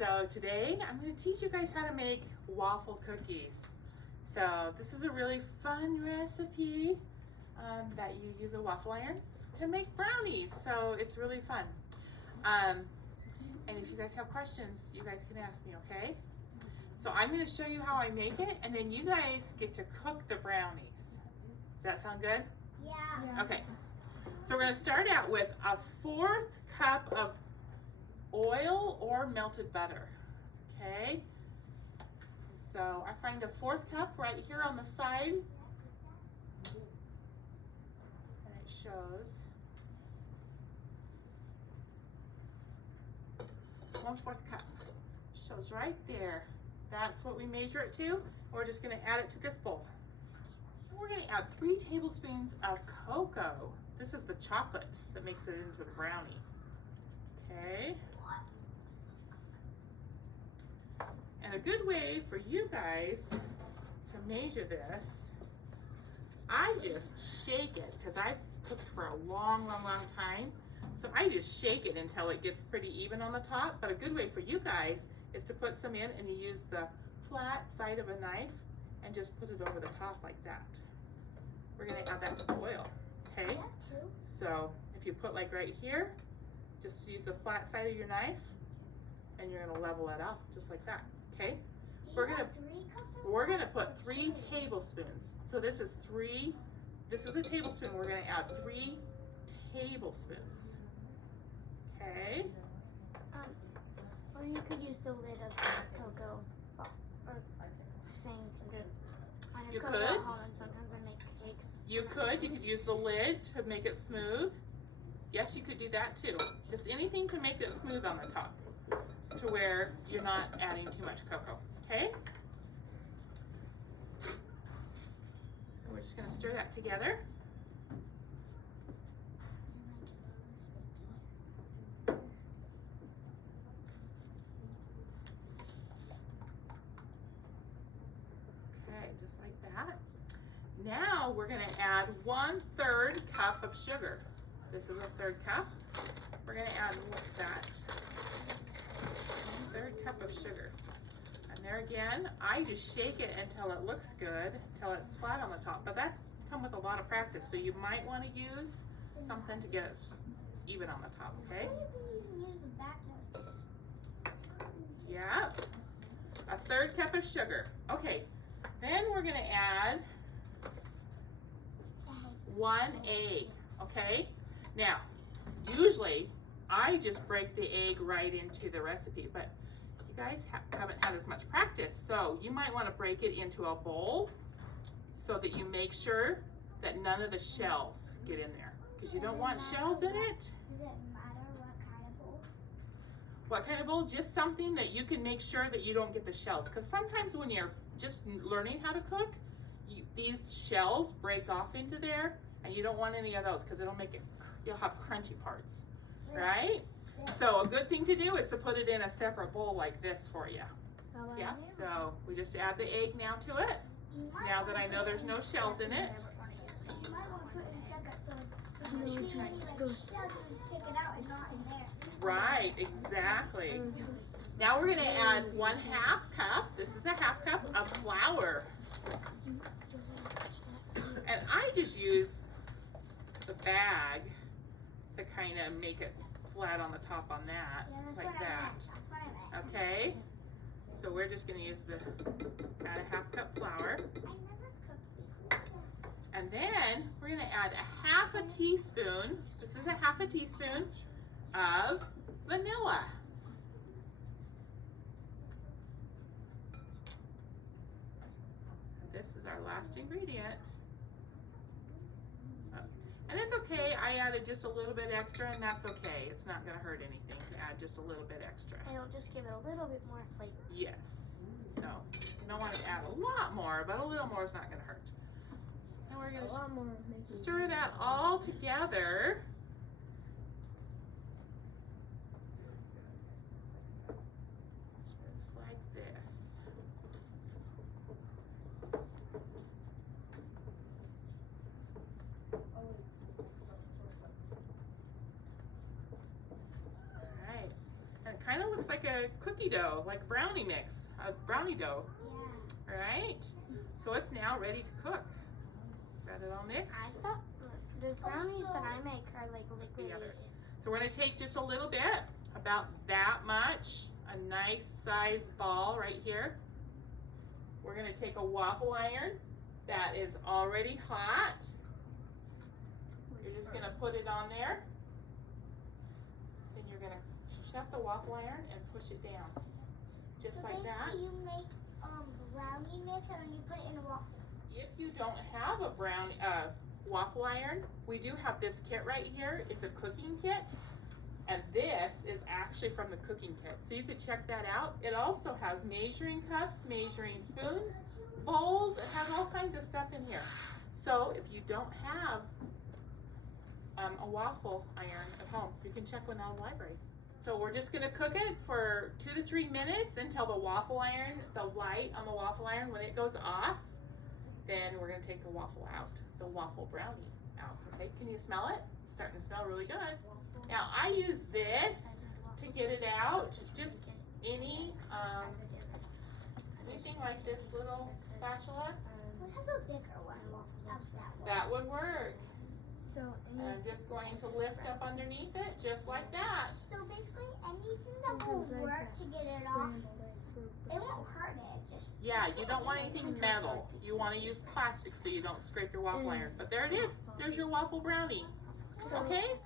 So today I'm going to teach you guys how to make waffle cookies. So this is a really fun recipe that you use a waffle iron to make brownies. So it's really fun. And if you guys have questions, you guys can ask me, okay? So I'm going to show you how I make it, and then you guys get to cook the brownies. Does that sound good? Yeah. Okay. So we're going to start out with a 1/4 cup of oil or melted butter. Okay. So I find a 1/4 cup right here on the side, and it shows 1/4 cup. Shows right there. That's what we measure it to. We're just going to add it to this bowl. We're going to add 3 tablespoons of cocoa. This is the chocolate that makes it into the brownie. Okay. And a good way for you guys to measure this, I just shake it because I've cooked for a long time. So I just shake it until it gets pretty even on the top. But a good way for you guys is to put some in and you use the flat side of a knife and just put it over the top like that. We're going to add that to the oil. Okay? So if you put like right here, just use the flat side of your knife and you're going to level it up just like that. Okay? We're going to put 3 tablespoons. So this is a tablespoon. We're going to add 3 tablespoons. Okay? Or you could use the lid of the cocoa or thing to You cocoa could. at home, and sometimes I make cakes. You could use the lid to make it smooth. Yes, you could do that too. Just anything to make it smooth on the top to where you're not adding too much cocoa, okay? And we're just gonna stir that together. Okay, just like that. Now we're gonna add 1/3 cup of sugar. This is a 1/3 cup. We're gonna add that 1/3 cup of sugar. And there again, I just shake it until it looks good, until it's flat on the top. But that's come with a lot of practice, so you might want to use something to get it even on the top, okay? You can use the back to Yeah, a 1/3 cup of sugar. Okay, then we're gonna add 1 egg, okay? Now, usually I just break the egg right into the recipe, but you guys haven't had as much practice, so you might want to break it into a bowl so that you make sure that none of the shells get in there, because you don't want shells in it. Does it matter what kind of bowl? What kind of bowl? Just something that you can make sure that you don't get the shells, because sometimes when you're just learning how to cook, these shells break off into there, and you don't want any of those because it'll make it, you'll have crunchy parts, right? So a good thing to do is to put it in a separate bowl like this for you. Yeah, so we just add the egg now to it. Now that I know there's no shells in it. You might want to put it in separate so you see the shells, just pick it out and not in there. Right, exactly. Now we're gonna add 1/2 cup, this is a 1/2 cup of flour. And I just use the bag to kind of make it flat on the top on that, Yeah, that's like what I that. meant. That's what I meant. Okay, so we're just gonna use add a 1/2 cup flour. I never cooked before. And then we're gonna add a 1/2 teaspoon, this is a 1/2 teaspoon of vanilla. And this is our last ingredient. And it's okay, I added just a little bit extra, and that's okay. It's not gonna hurt anything to add just a little bit extra. It'll just give it a little bit more flavor. Yes, so you don't want to add a lot more, but a little more is not gonna hurt. And we're gonna stir that all together. Just like this. of looks like a cookie dough, like brownie mix, a brownie dough. Yeah. Right? So it's now ready to cook. Got it all mixed? I thought the brownies that I make are like The liquid. others. So we're gonna take just a little bit, about that much, a nice sized ball right here. We're gonna take a waffle iron that is already hot. You're just gonna put it on there. Then you're gonna shut the waffle iron and push it down. Just like that. So basically you make brownie mix and then you put it in a waffle. If you don't have a waffle iron, we do have this kit right here. It's a cooking kit. And this is actually from the cooking kit. So you could check that out. It also has measuring cups, measuring spoons, bowls. It has all kinds of stuff in here. So if you don't have a waffle iron at home, you can check one out in the library. So we're just gonna cook it for 2 to 3 minutes until the waffle iron, the light on the waffle iron, when it goes off, then we're gonna take the waffle out, the waffle brownie out, okay? Can you smell it? It's starting to smell really good. Now I use this to get it out, just anything like this little spatula, We have a bigger one. that would work. So And I'm just going to lift up underneath it, just like that. So basically anything that will work to get it off, it won't hurt it. Just Yeah, you don't want anything metal. You want to use plastic so you don't scrape your waffle iron. But there it is. There's your waffle brownie. Okay?